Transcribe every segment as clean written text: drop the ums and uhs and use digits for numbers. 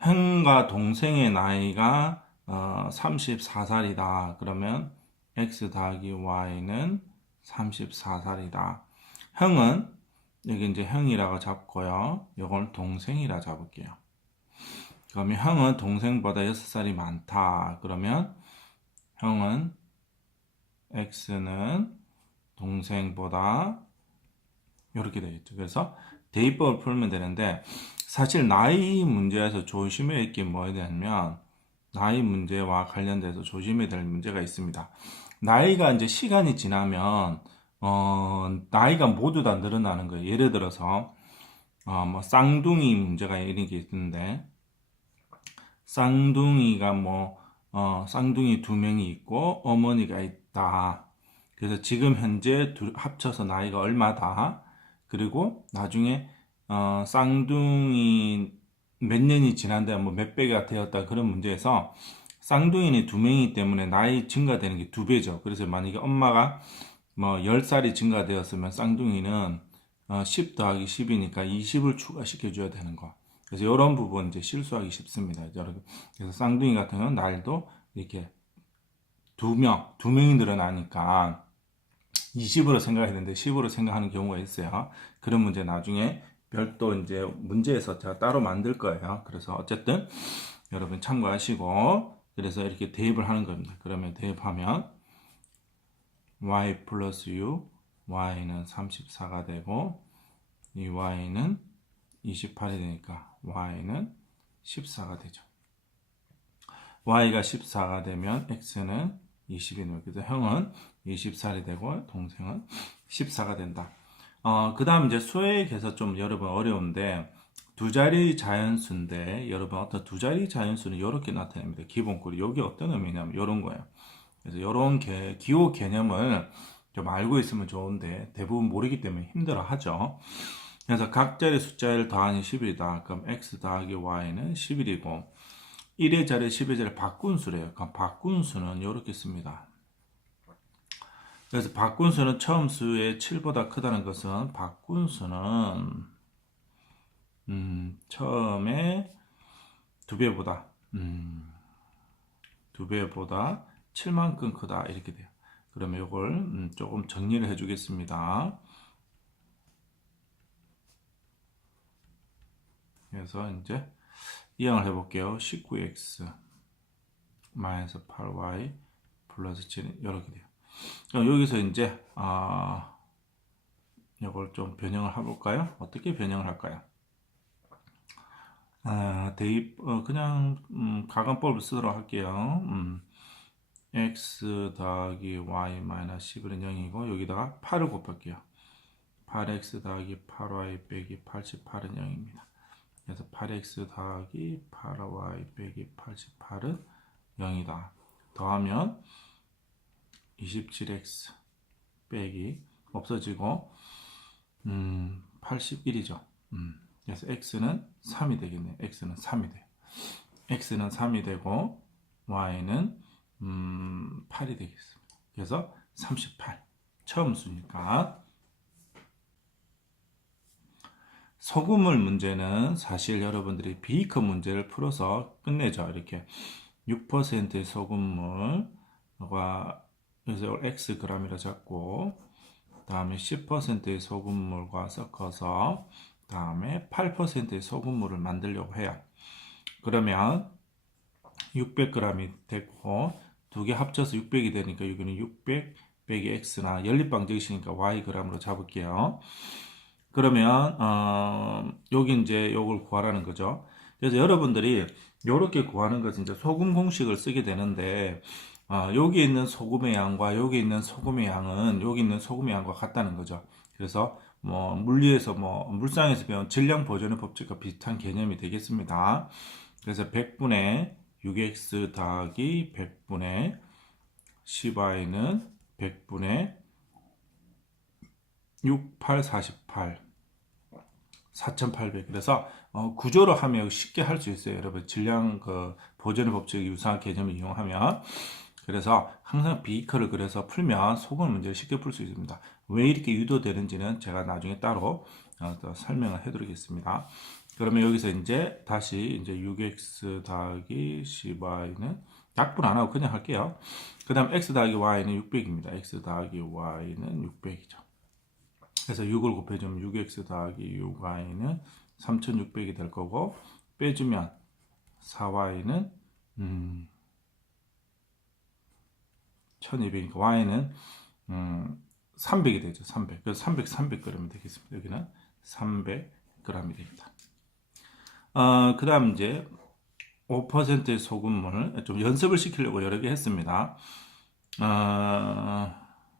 형과 동생의 나이가 34살이다. 그러면 x 더하기 y는 34살이다. 형은 여기 이제 형이라고 잡고요. 이걸 동생이라 잡을게요. 그러면 형은 동생보다 6살이 많다. 그러면 형은 x는 동생보다 이렇게 되겠죠. 그래서 대입법을 풀면 되는데 사실 나이 문제에서 조심해야 할 게 뭐냐면 나이 문제와 관련돼서 조심해야 될 문제가 있습니다. 나이가 이제 시간이 지나면 나이가 모두 다 늘어나는 거예요. 예를 들어서 뭐 쌍둥이 문제가 이런 게 있는데 쌍둥이가 쌍둥이 두 명이 있고 어머니가 있다. 그래서 지금 현재 합쳐서 나이가 얼마다. 그리고 나중에 쌍둥이 몇 년이 지난데 몇 배가 되었다 그런 문제에서 쌍둥이는 두 명이기 때문에 나이 증가되는 게 두 배죠. 그래서 만약에 엄마가 10살이 증가되었으면 쌍둥이는 10 더하기 10이니까 20을 추가시켜 줘야 되는 거. 그래서 이런 부분 이제 실수하기 쉽습니다. 그래서 쌍둥이 같은 경우는 나이도 이렇게 두 명이 늘어나니까 20으로 생각해야 되는데 10으로 생각하는 경우가 있어요. 그런 문제 나중에 별도 이제 문제에서 제가 따로 만들 거예요. 그래서 어쨌든 여러분 참고하시고 그래서 이렇게 대입을 하는 겁니다. 그러면 대입하면 y 플러스 u y는 34가 되고 이 y는 28이 되니까 y는 14가 되죠. y가 14가 되면 x는 20이 되고 그래서 형은 20살이 되고 동생은 14가 된다. 그 다음 이제 수액에서 좀 여러분 어려운데 두 자리 자연수인데 여러분 어떤 두 자리 자연수는 이렇게 나타냅니다. 기본꼴이 여기 어떤 의미냐면 이런 거예요. 그래서 이런 기호 개념을 좀 알고 있으면 좋은데 대부분 모르기 때문에 힘들어 하죠. 그래서 각 자리 숫자를 더하니 10이다. 그럼 x 더하기 y는 11이고 1의 자리 10의 자리 바꾼수래요. 그럼 바꾼수는 이렇게 씁니다. 그래서 바꾼수는 처음 수의 7보다 크다는 것은 바꾼수는 처음에 2배보다 2배보다 7만큼 크다 이렇게 돼요. 그러면 이걸 조금 정리를 해주겠습니다. 그래서 이제 이항을 해볼게요. 19x 마이너스 8y 플러스 7 이렇게 돼요. 그럼 여기서 이제 이걸 좀 변형을 해볼까요? 어떻게 변형을 할까요? 대입 그냥 가관법을 쓰도록 할게요. x 더하기 y 마이너스 10은 0이고 여기다가 8을 곱할게요. 8x 더하기 8y 빼기 88은 0입니다. 그래서 8x 더하기 8y 빼기 88은 0이다. 더하면 27x 빼기 없어지고 81이죠. 그래서 x는 3이 되겠네요. x는 3이 돼요. x는 3이 되고 y는 8이 되겠습니다. 그래서 38 처음 수니까. 소금물 문제는 사실 여러분들이 비이커 문제를 풀어서 끝내죠. 이렇게 6%의 소금물과 그래서 x g이라 잡고 다음에 10%의 소금물과 섞어서 다음에 8%의 소금물을 만들려고 해요. 그러면 600g이 되고 두 개 합쳐서 600이 되니까 여기는 600 빼기 x나 연립방정식이니까 y g으로 잡을게요. 그러면 여기 이제 요걸 구하라는 거죠. 그래서 여러분들이 이렇게 구하는 것은 이제 소금 공식을 쓰게 되는데 여기 있는 소금의 양과 여기 있는 소금의 양은 여기 있는 소금의 양과 같다는 거죠. 그래서 물리에서 물상에서 배운 질량 보존의 법칙과 비슷한 개념이 되겠습니다. 그래서 100분의 6x 더하기 100분의 10y는 100분의 6, 8, 48 4800 그래서 구조로 하면 쉽게 할 수 있어요. 여러분 질량 보존의 법칙 유사한 개념을 이용하면 그래서 항상 비이커를 그래서 풀면 소금 문제를 쉽게 풀 수 있습니다. 왜 이렇게 유도되는지는 제가 나중에 따로 설명을 해드리겠습니다. 그러면 여기서 이제 다시 이제 6x 더하기 10y는 약분 안 하고 그냥 할게요. 그 다음 x 더하기 y는 600입니다. x 더하기 y는 600이죠. 그래서 6을 곱해주면 6x 더하기 6y는 3600이 될 거고, 빼주면 4y는 1200이니까 y는 300이 되죠. 300. 그래서 300g이 되겠습니다. 여기는 300g이 됩니다. 그 다음 이제 5%의 소금물 좀 연습을 시키려고 여러 개 했습니다.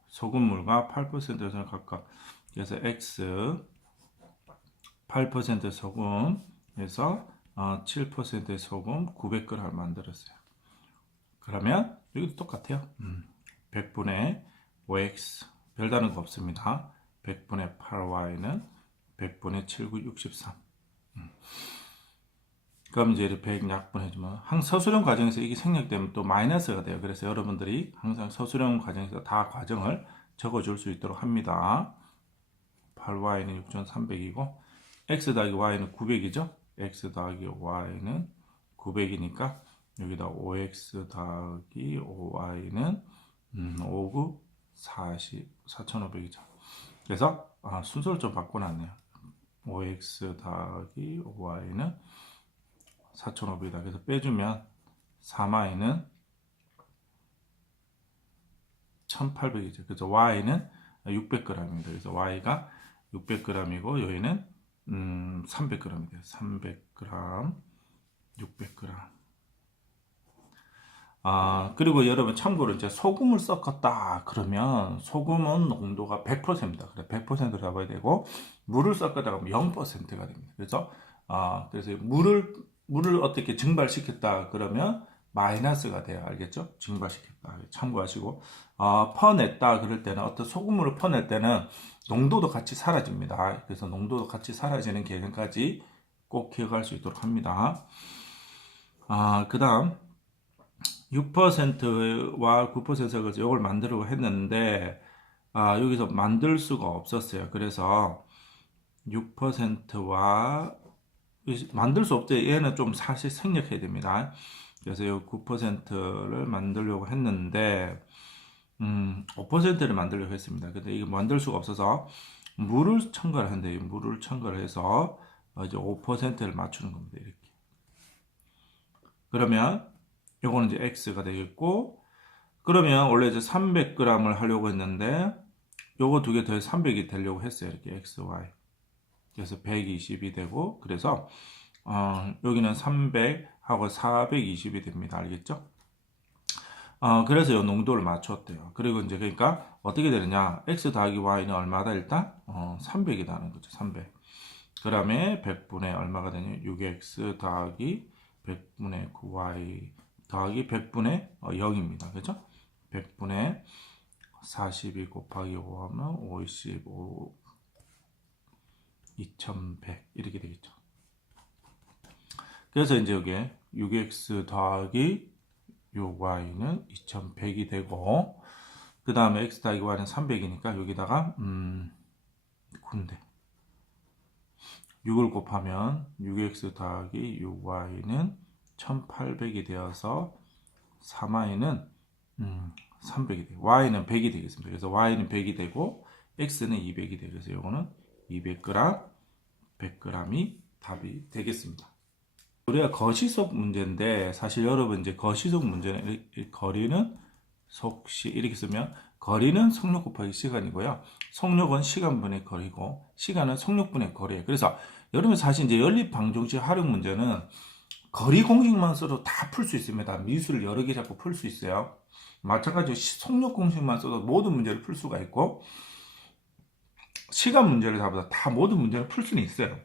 소금물과 8%에서 각각, 그래서 x 8% 소금에서 7%의 소금 900g 만들었어요. 그러면 여기도 똑같아요. 100분의 5x 별다른 거 없습니다. 100분의 8y는 100분의 79, 63. 그럼 이제 이렇게 100 약분해주면 서술형 과정에서 이게 생략되면 또 마이너스가 돼요. 그래서 여러분들이 항상 서술형 과정에서 다 과정을 적어줄 수 있도록 합니다. 8y는 6300이고 x 더하기 y는 900이죠. x 더하기 y는 900이니까 여기다 5x 더하기 5y는 59, 40, 4500이죠. 그래서 순서를 좀 바꿔놨네요. 5x 더하기 5y는 4500이다. 그래서 빼주면 3y는 1800이죠. 그래서 y는 600g입니다. 그래서 y가 600g이고 여기는 300g이 돼요. 300g, 600g. 그리고 여러분 참고로 이제 소금을 섞었다 그러면 소금은 농도가 100%입니다. 그래 100%를 잡아야 되고, 물을 섞었다 그러면 0%가 됩니다. 그래서 물을 어떻게 증발시켰다 그러면 마이너스가 돼요. 알겠죠? 증발시켰다. 참고하시고, 퍼냈다 그럴 때는, 어떤 소금물을 퍼낼 때는 농도도 같이 사라집니다. 그래서 농도도 같이 사라지는 개념까지 꼭 기억할 수 있도록 합니다. 그 다음 6%와 9%가 이걸 만들려고 했는데 여기서 만들 수가 없었어요. 그래서 6%와 만들 수 없죠. 얘는 좀 사실 생략해야 됩니다. 그래서 이 9%를 만들려고 했는데 5%를 만들려고 했습니다. 근데 이거 만들 수가 없어서 물을 첨가를 한대요. 물을 첨가를 해서 이제 5%를 맞추는 겁니다. 이렇게. 그러면 요거는 이제 x가 되겠고, 그러면 원래 이제 300g을 하려고 했는데 요거 두 개 더해서 300이 되려고 했어요. 이렇게 x, y. 그래서 120이 되고, 그래서 여기는 300하고 420이 됩니다. 알겠죠? 그래서 요 농도를 맞췄대요. 그리고 이제 그러니까 어떻게 되느냐? x 더하기 y는 얼마다? 일단 300이라는 거죠. 300. 그 다음에 100분의 얼마가 되냐? 6x 더하기 100분의 9y 더하기 100분의 0입니다. 그죠? 100분의 42 곱하기 5 하면 55 2100 이렇게 되겠죠. 그래서 이제 여기에 6x 더하기 6y는 2100이 되고, 그 다음에 x 더하기 y는 300이니까 여기다가 9인데 6을 곱하면 6x 더하기 6y는 1800이 되어서 3y는 300이 돼요. y는 100이 되겠습니다. 그래서 y는 100이 되고 x는 200이 되요. 그래서 이거는 200g, 100g이 답이 되겠습니다. 우리가 거시속 문제인데, 사실 여러분 이제 거시속 문제는 거리는 속시 이렇게 쓰면 거리는 속력 곱하기 시간이고요. 속력은 시간분의 거리고 시간은 속력분의 거리예요. 그래서 여러분 사실 이제 연립방정식 활용 문제는 거리 공식만 써도 다 풀 수 있습니다. 미수를 여러 개 잡고 풀 수 있어요. 마찬가지로 속력 공식만 써도 모든 문제를 풀 수가 있고, 시간 문제를 잡아도 다 모든 문제를 풀 수는 있어요.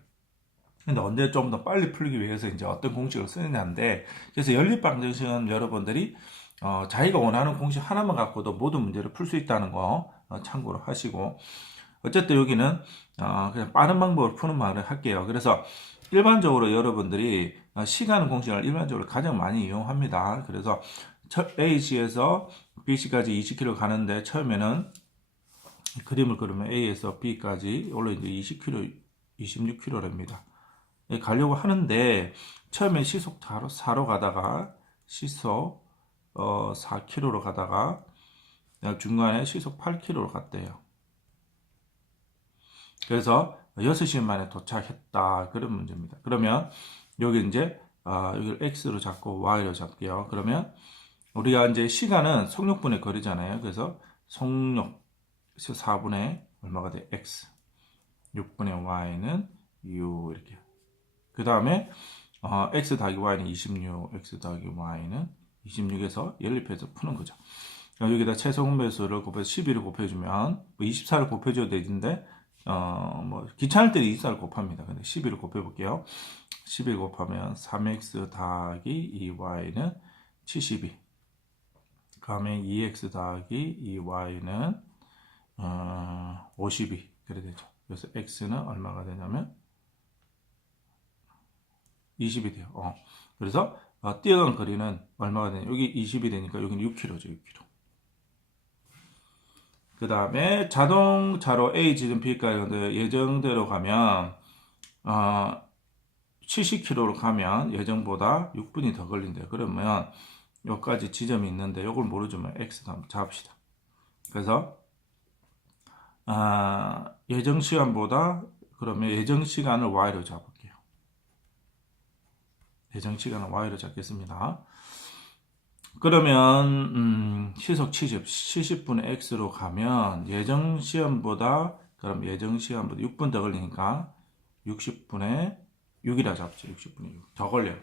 근데 언제 좀 더 빨리 풀기 위해서 이제 어떤 공식을 쓰느냐인데, 그래서 연립방정식은 여러분들이 자기가 원하는 공식 하나만 갖고도 모든 문제를 풀 수 있다는 거 참고로 하시고, 어쨌든 여기는 그냥 빠른 방법으로 푸는 말을 할게요. 그래서 일반적으로 여러분들이 시간 공식을 일반적으로 가장 많이 이용합니다. 그래서 A시에서 B시까지 20km 가는데 처음에는 그림을 그리면 A에서 B까지 원래 이제 20km, 26km랍니다. 가려고 하는데 처음에 시속 4로 가다가 시속 4km로 가다가 중간에 시속 8km로 갔대요. 그래서 6시간 만에 도착했다. 그런 문제입니다. 그러면 여기 이제 여기를 x로 잡고 y로 잡게요. 그러면 우리가 이제 시간은 속력분의 거리잖아요. 그래서 속력 4분의 얼마가 돼? x 6분의 y는 u 이렇게. 그 다음에 x 더하기 y는 26, x 더하기 y는 26에서 연립해서 푸는 거죠. 여기다 최소 공배수를 곱해서 12를 곱해주면 24를 곱해줘야 되는데 뭐 귀찮을 때 24를 곱합니다. 근데 12를 곱해볼게요. 11 곱하면 3x 더하기 2y는 72. 그 다음에 2x 더하기 2y는 52. 그래 되죠. 그래서 x는 얼마가 되냐면 20이 돼요. 그래서 뛰어간 거리는 얼마가 되냐? 여기 20이 되니까 여기는 6km죠. 6km. 그 다음에 자동차로 A 지점 B까지 예정대로 가면 70km로 가면 예정보다 6분이 더 걸린대요. 그러면 여기까지 지점이 있는데 이걸 모르지만 X도 한번 잡읍시다. 그래서 예정 시간보다 그러면 예정 시간을 Y로 잡을게요. 예정 시간을 Y로 잡겠습니다. 그러면 시속 70분의 X로 가면 예정 시간보다 그럼 예정 시간보다 6분 더 걸리니까 60분의 6이라 잡죠. 60분의 6. 더 걸려요.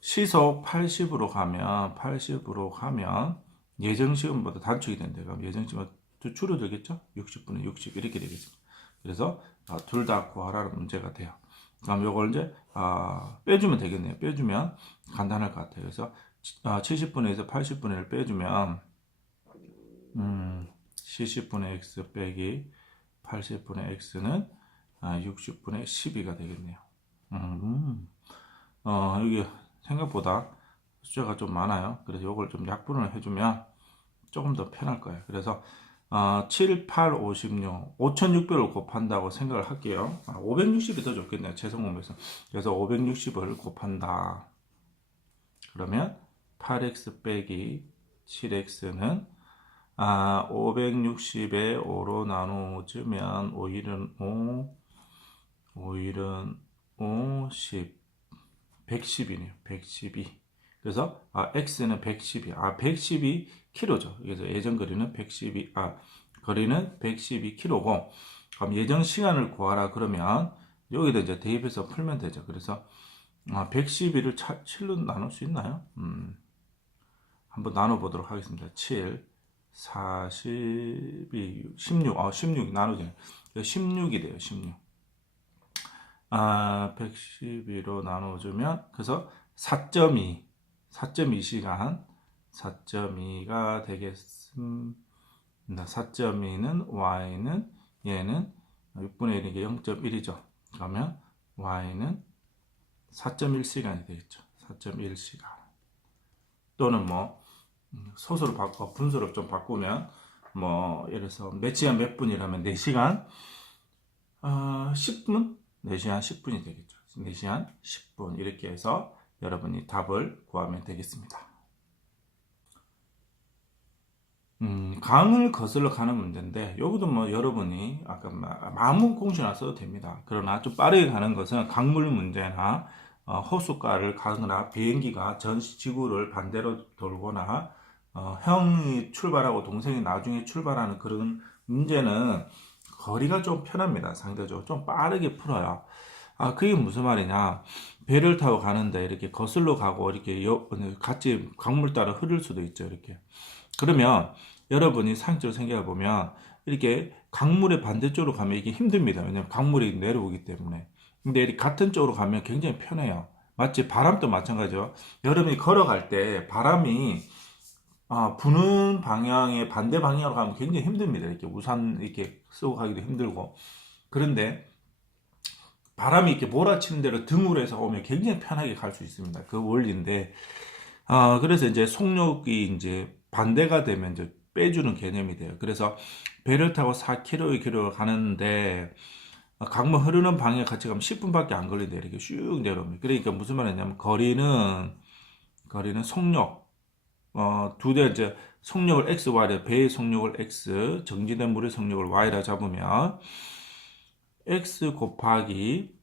시속 80으로 가면 예정 시간보다 단축이 된대요. 그럼 예정 시간 줄어들겠죠? 60분의 60 이렇게 되겠죠. 그래서 둘 다 구하라는 문제가 돼요. 그럼 이걸 이제 빼주면 되겠네요. 빼주면 간단할 것 같아요. 그래서 70분에서 80분의 1 빼주면 70분의 x 빼기 80분의 x는 60분의 12가 되겠네요. 이게 생각보다 숫자가 좀 많아요. 그래서 이걸 좀 약분을 해주면 조금 더 편할 거예요. 그래서 7, 8, 56, 5600을 곱한다고 생각을 할게요. 560이 더 좋겠네요. 최소공배에서. 그래서 560을 곱한다. 그러면 8x 빼기 7x는 560에 5로 나누어주면 5일은 5, 5일은 5, 10, 110이네요. 112. 그래서 x는 112, 112km죠. 그래서 예정 거리는 112, 거리는 112km고, 그럼 예정 시간을 구하라 그러면 여기다 이제 대입해서 풀면 되죠. 그래서 112를 7로 나눌 수 있나요? 한번 나눠보도록 하겠습니다. 7, 42, 16, 16 나누잖아요. 16이 돼요. 16. 112로 나눠주면 그래서 4.2시간 4.2가 되겠습니다. 4.2는 y는 얘는 6분의 1이게 0.1이죠. 그러면 y는 4.1시간이 되겠죠. 4.1시간. 또는 뭐 소수로 바꿔 분수로 좀 바꾸면 뭐 예를 들어서 몇 시간 몇 분이라면 4시간 10분? 4시간 10분이 되겠죠. 4시간 10분 이렇게 해서 여러분이 답을 구하면 되겠습니다. 강을 거슬러 가는 문제인데 여기도 뭐 여러분이 아까 아무 공식을 안 써도 됩니다. 그러나 좀 빠르게 가는 것은 강물 문제나 호숫가를 가거나 비행기가 전 지구를 반대로 돌거나 형이 출발하고 동생이 나중에 출발하는 그런 문제는 거리가 좀 편합니다. 상대적으로 좀 빠르게 풀어요. 그게 무슨 말이냐? 배를 타고 가는데 이렇게 거슬러 가고 이렇게 같이 강물 따라 흐를 수도 있죠. 이렇게. 그러면 여러분이 상식적으로 생각해 보면 이렇게 강물의 반대쪽으로 가면 이게 힘듭니다. 왜냐면 강물이 내려오기 때문에. 근데 같은 쪽으로 가면 굉장히 편해요. 마치 바람도 마찬가지죠. 여러분이 걸어갈 때 바람이 부는 방향의 반대 방향으로 가면 굉장히 힘듭니다. 이렇게 우산 이렇게 쓰고 가기도 힘들고. 그런데 바람이 이렇게 몰아치는 대로 등으로 해서 오면 굉장히 편하게 갈 수 있습니다. 그 원리인데, 그래서 이제 속력이 이제 반대가 되면 이제 빼주는 개념이 돼요. 그래서 배를 타고 4km 가는데, 강물 흐르는 방향 같이 가면 10분밖에 안 걸린다. 이렇게 슉 내려옵니다. 그러니까 무슨 말이냐면 거리는 속력 두 대 이제 속력을 x, y래. 배의 속력을 x, 정지된 물의 속력을 y라 잡으면 x 곱하기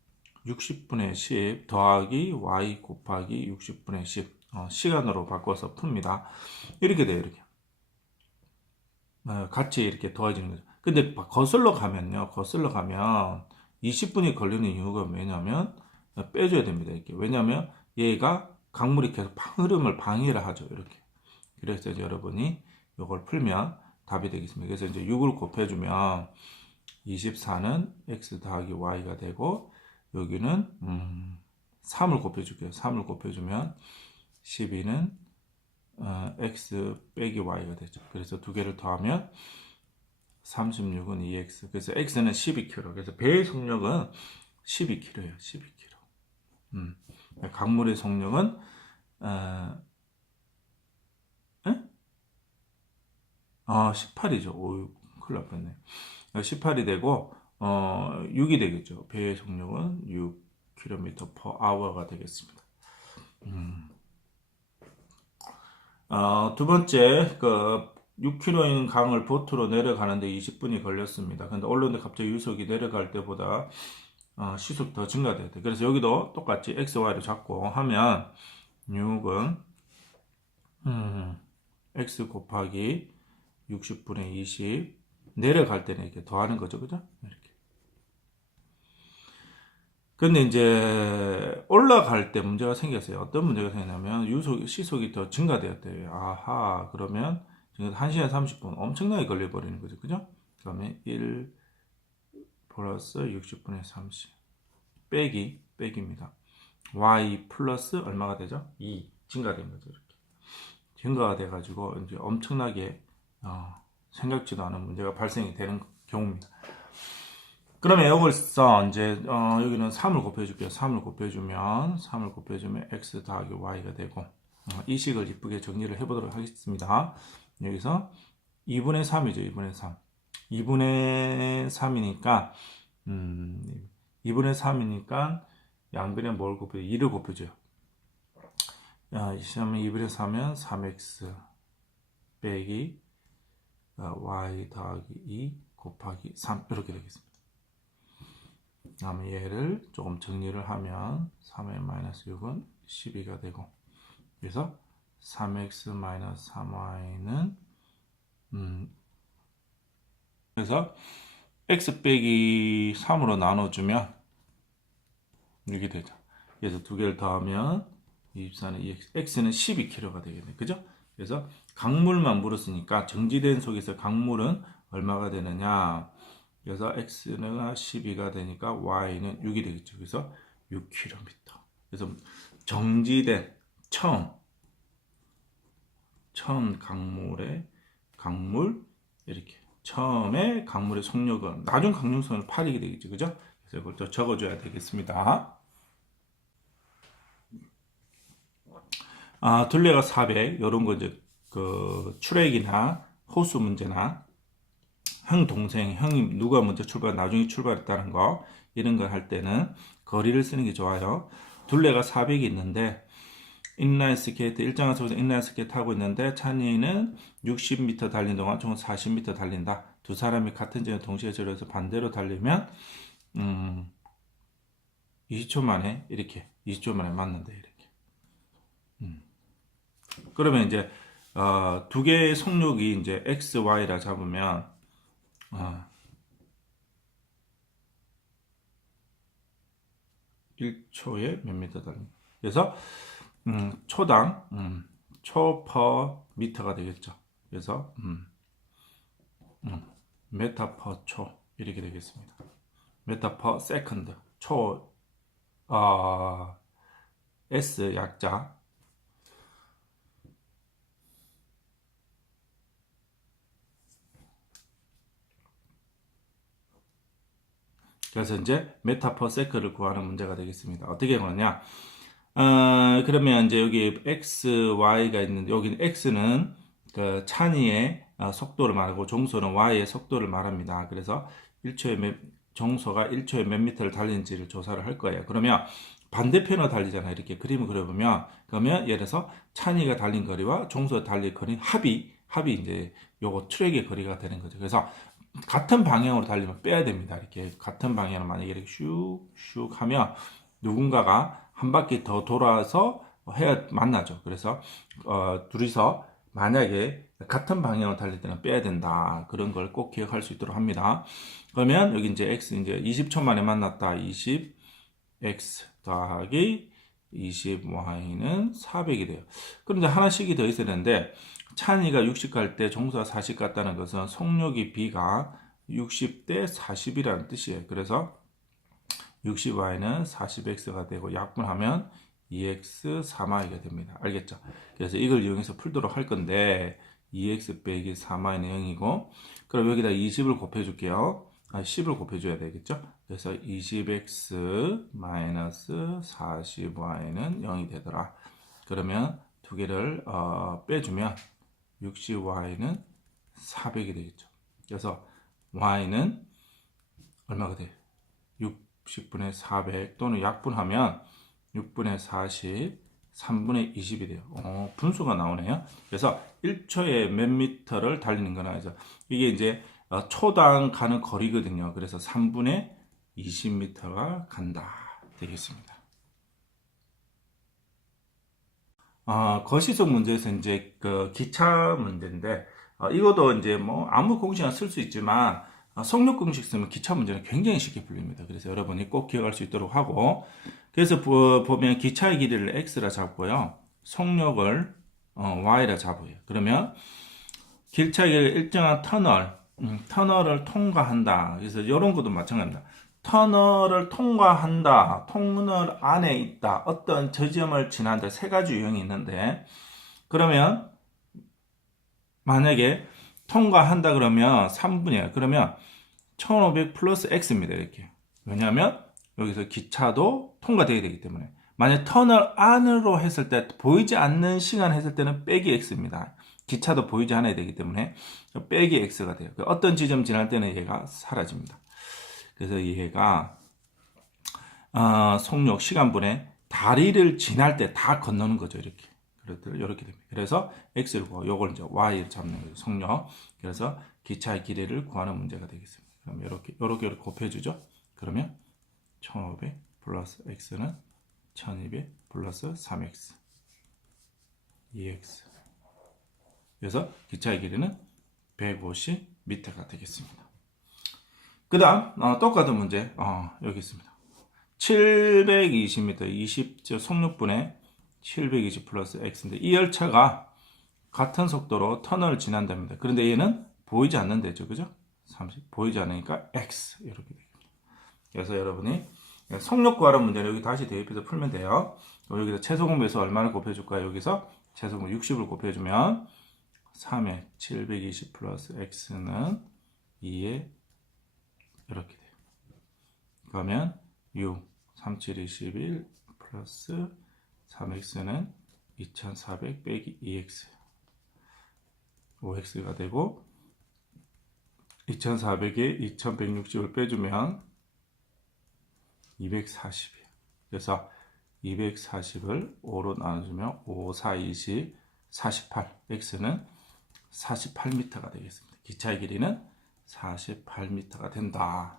60분의 10 더하기 y 곱하기 60분의 10 시간으로 바꿔서 풉니다. 이렇게 돼요. 이렇게 같이 이렇게 더해지는 거죠. 근데 거슬러 가면요. 거슬러 가면 20분이 걸리는 이유가 뭐냐면 빼줘야 됩니다. 이렇게. 왜냐면 얘가 강물이 계속 흐름을 방해를 하죠. 이렇게. 그래서 이제 여러분이 이걸 풀면 답이 되겠습니다. 그래서 이제 6을 곱해주면 24는 x 더하기 y가 되고 여기는 3을 곱해줄게요. 3을 곱해주면 12는 x 빼기 y가 되죠. 그래서 두 개를 더하면 36은 2x. 그래서 x는 12kg. 그래서 배의 속력은 12kg예요. 12kg. 강물의 속력은 18이죠. 오, 큰일 날 뻔했네. 18이 되고 6이 되겠죠. 배의 속력은 6km/h가 되겠습니다. 두 번째, 6km인 강을 보트로 내려가는데 20분이 걸렸습니다. 근데 오르는데 갑자기 유속이 내려갈 때보다 시속 더 증가돼야 돼. 그래서 여기도 똑같이 x, y를 잡고 하면 6은 x 곱하기 60분의 20 내려갈 때는 이렇게 더하는 거죠, 그죠? 이렇게. 근데 이제 올라갈 때 문제가 생겼어요. 어떤 문제가 생겼냐면 시속이 더 증가되었대요. 아하, 그러면 지금 1시간 30분 엄청나게 걸려버리는 거죠, 그죠? 그러면 1 플러스 60분의 30 빼기입니다. y 플러스 얼마가 되죠? 2 증가된 거죠, 이렇게. 증가가 돼가지고 이제 엄청나게 생각지도 않은 문제가 발생이 되는 경우입니다. 그러면 여기서 이제 여기는 3을 곱해줄게요. 3을 곱해주면 x 더하기 y가 되고 이 식을 이쁘게 정리를 해보도록 하겠습니다. 여기서 2분의 3이죠. 2분의 3. 2분의 3이니까 2분의 3이니까 양변에 뭘 곱해요? 2를 곱해줘요. 시험은 2분의 3은 3x 빼기 y 더하기 2 곱하기 3 이렇게 되겠습니다. 다음에 얘를 조금 정리를 하면 3의 마이너스 6은 12가 되고 그래서 3x 마이너스 3y는 그래서 x 빼기 3으로 나눠주면 이렇게 되죠. 그래서 두 개를 더하면 24는 2x, x는 12kg가 되겠네. 그죠? 그래서 강물만 물었으니까 정지된 속에서 강물은 얼마가 되느냐? 그래서 x는 12가 되니까 y는 6이 되겠죠. 그래서 6km. 그래서 정지된 처음 강물 이렇게 처음에 강물의 속력은 나중 강력선을 8이게 되겠죠. 그죠? 그래서 이걸 또 적어줘야 되겠습니다. 둘레가 400 이런 거 이제 그 출애기나 호수 문제나 형이 누가 먼저 나중에 출발했다는 거 이런 걸 할 때는 거리를 쓰는 게 좋아요. 둘레가 400이 있는데 인라인 스케이트 일정한 속에서 인라인 스케이트 하고 있는데 찬이는 60m 달린 동안 총 40m 달린다. 두 사람이 같은 지점 동시에 절여서 반대로 달리면 20초 만에 이렇게 20초 만에 맞는다 이렇게. 그러면 이제 두 개의 속력이 이제 x, y라 잡으면 1초에 몇 미터 달립니다. 그래서 초당 초 퍼 미터가 되겠죠. 그래서 메타 퍼 초 이렇게 되겠습니다. 메타 퍼 세컨드 초 S 약자 그래서 이제 메타 퍼 세컨드를 구하는 문제가 되겠습니다. 어떻게 구하냐? 그러면 이제 여기 x, y가 있는데 여기는 x는 그 찬이의 속도를 말하고 종소는 y의 속도를 말합니다. 그래서 1초에 종소가 1초에 몇 미터를 달리는지를 조사를 할 거예요. 그러면 반대편으로 달리잖아요. 이렇게 그림을 그려보면, 그러면 예를 들어서 찬이가 달린 거리와 종소가 달린 거리 합이 이제 요거 트랙의 거리가 되는 거죠. 그래서 같은 방향으로 달리면 빼야 됩니다. 이렇게 같은 방향으로 만약에 이렇게 슉슉 하면 누군가가 한 바퀴 더 돌아서 해야 만나죠. 그래서 둘이서 만약에 같은 방향으로 달릴 때는 빼야 된다. 그런 걸 꼭 기억할 수 있도록 합니다. 그러면 여기 이제 x 이제 20초 만에 만났다. 20x 더하기 20y는 400이 돼요. 그런데 하나씩이 더 있어야 되는데 찬이가 60 갈 때 종수가 40 같다는 것은 속력이 b가 60대 40이라는 뜻이에요. 그래서 60y는 40x가 되고 약분하면 2x 3y가 됩니다. 알겠죠? 그래서 이걸 이용해서 풀도록 할 건데 2x 빼기 3y는 0이고 그럼 여기다 20을 곱해줄게요. 10을 곱해줘야 되겠죠? 그래서 20x 마이너스 40y는 0이 되더라. 그러면 두 개를 빼주면 60y는 400이 되겠죠. 그래서 y는 얼마가 돼요? 60분의 400 또는 약분하면 6분의 40, 3분의 20이 돼요. 분수가 나오네요. 그래서 1초에 몇 미터를 달리는 거나 하죠. 이게 이제 초당 가는 거리거든요. 그래서 3분의 20m가 간다 되겠습니다. 거시적 문제에서 이제 그 기차 문제인데 이것도 이제 뭐 아무 공식이나 쓸 수 있지만 속력 공식 쓰면 기차 문제는 굉장히 쉽게 풀립니다. 그래서 여러분이 꼭 기억할 수 있도록 하고 그래서 보면 기차의 길이를 x라 잡고요. 속력을 y라 잡아요. 그러면 기차의 길이 일정한 터널을 통과한다. 그래서 이런 것도 마찬가지입니다. 터널을 통과한다. 터널 안에 있다. 어떤 저지점을 지난다. 세 가지 유형이 있는데 그러면 만약에 통과한다 그러면 3분이에요. 그러면 1500 플러스 x입니다. 이렇게. 왜냐하면 여기서 기차도 통과되어야 되기 때문에 만약 터널 안으로 했을 때 보이지 않는 시간 했을 때는 빼기 x입니다. 기차도 보이지 않아야 되기 때문에 빼기 x가 돼요. 어떤 지점 지날 때는 얘가 사라집니다. 그래서 얘가 속력 시간분에 다리를 지날 때 다 건너는 거죠. 이렇게. 이렇게 됩니다. 그래서 x를 구하고 요걸 이제 y를 잡는 거죠. 속력. 그래서 기차의 길이를 구하는 문제가 되겠습니다. 그럼 이렇게 곱해주죠. 그러면 1500 플러스 x는 1200 플러스 3x 2x 그래서 기차의 길이는 150m가 되겠습니다. 그 다음 똑같은 문제 여기 있습니다. 720m 20 속력분의 720 플러스 x인데 이 열차가 같은 속도로 터널을 지난답니다. 그런데 얘는 보이지 않는데죠. 그죠? 30 보이지 않으니까 x 이렇게 되겠죠. 그래서 여러분이 속력 구하는 문제는 여기 다시 대입해서 풀면 돼요. 여기서 최소공배수 얼마를 곱해줄까요? 여기서 최소공배 60을 곱해주면 3에 720 플러스 x는 2에 이렇게 돼요. 그러면 6, 37, 21 플러스 3x는 2400 빼기 2x 5x가 되고 2400에 2160을 빼주면 240이에요. 그래서 240을 5로 나눠주면 5, 4, 20, 48 x는 48m가 되겠습니다. 기차의 길이는 48m가 된다.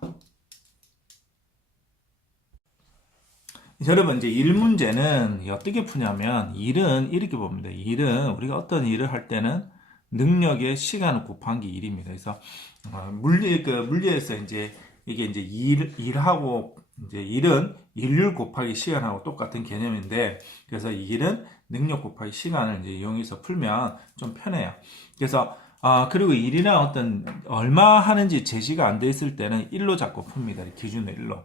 여러분 이제 일 문제는 어떻게 푸냐면 일은 이렇게 봅니다. 일은 우리가 어떤 일을 할 때는 능력의 시간을 곱한 게 일입니다. 그래서 물리에서 이제 이게 이제 일하고 이제 일은 일률 곱하기 시간하고 똑같은 개념인데 그래서 일은 능력 곱하기 시간을 이제 이용해서 풀면 좀 편해요. 그래서 그리고 일이나 어떤 얼마 하는지 제시가 안 돼 있을 때는 1로 잡고 풉니다. 기준으로 1로.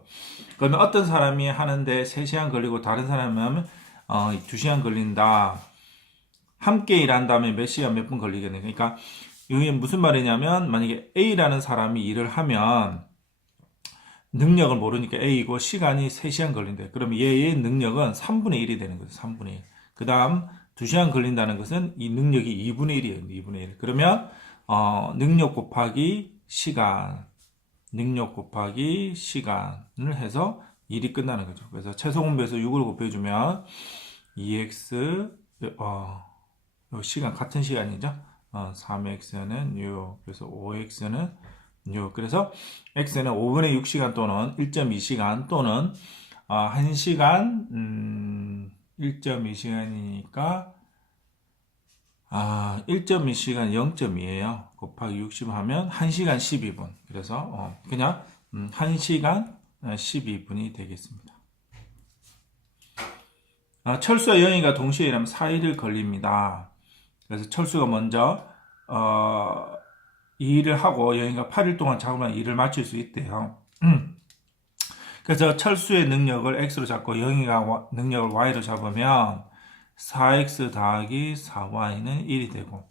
그러면 어떤 사람이 하는데 3시간 걸리고 다른 사람이 하면 2시간 걸린다. 함께 일한 다음에 몇 시간 몇 분 걸리겠네. 그러니까 이게 무슨 말이냐면 만약에 A라는 사람이 일을 하면 능력을 모르니까 A이고 시간이 3시간 걸린다. 그러면 얘의 능력은 3분의 1이 되는 거죠. 3분의 1. 그 다음 2시간 걸린다는 것은 이 능력이 2분의 1이에요. 2분의 1. 그러면 능력 곱하기 시간 능력 곱하기 시간을 해서 일이 끝나는 거죠. 그래서 최소 분배에서 6을 곱해주면 2x 시간 같은 시간이죠. 3x는 6, 그래서 5x는 6. 그래서 x는 5분의 6시간 또는 1.2시간 또는 1시간 1.2시간이니까 1.2시간 0.2예요. 곱하기 60 하면 1시간 12분. 그래서 그냥 1시간 12분이 되겠습니다. 철수와 영희가 동시에 일하면 4일을 걸립니다. 그래서 철수가 먼저 이 일을 하고 영희가 8일 동안 작업만 일을 마칠 수 있대요. 그래서 철수의 능력을 x로 잡고 영희가 능력을 y로 잡으면 4x 더하기 4y는 1이 되고,